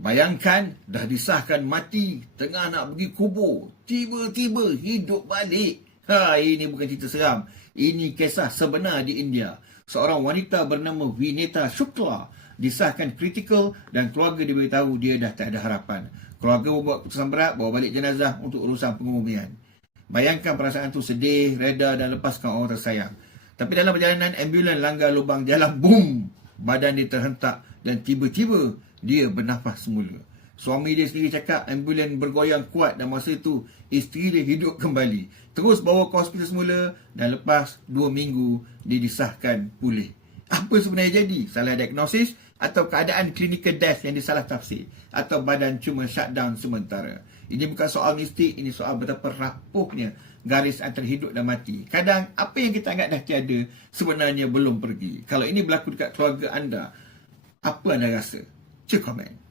Bayangkan dah disahkan mati, tengah nak pergi kubur, tiba-tiba hidup balik. Ini bukan cerita seram. Ini kisah sebenar di India. Seorang wanita bernama Vineta Shukla disahkan kritikal dan keluarga diberitahu dia dah tak ada harapan. Keluarga membuat keputusan berat bawa balik jenazah untuk urusan penguburan. Bayangkan perasaan tu sedih, reda dan lepaskan orang tersayang. Tapi dalam perjalanan, ambulan langgar lubang jalan, boom! Badan dia terhentak dan tiba-tiba dia bernafas semula. Suami dia sendiri cakap ambulan bergoyang kuat dan masa itu isteri dia hidup kembali. Terus bawa ke hospital semula dan lepas 2 minggu dia disahkan pulih. Apa sebenarnya jadi? Salah diagnosis atau keadaan clinical death yang disalah tafsir? Atau badan cuma shutdown sementara? Ini bukan soal mistik, ini soal betapa rapuhnya garis antara hidup dan mati. Kadang apa yang kita anggap dah tiada sebenarnya belum pergi. Kalau ini berlaku dekat keluarga anda, apa anda rasa? Cek komen.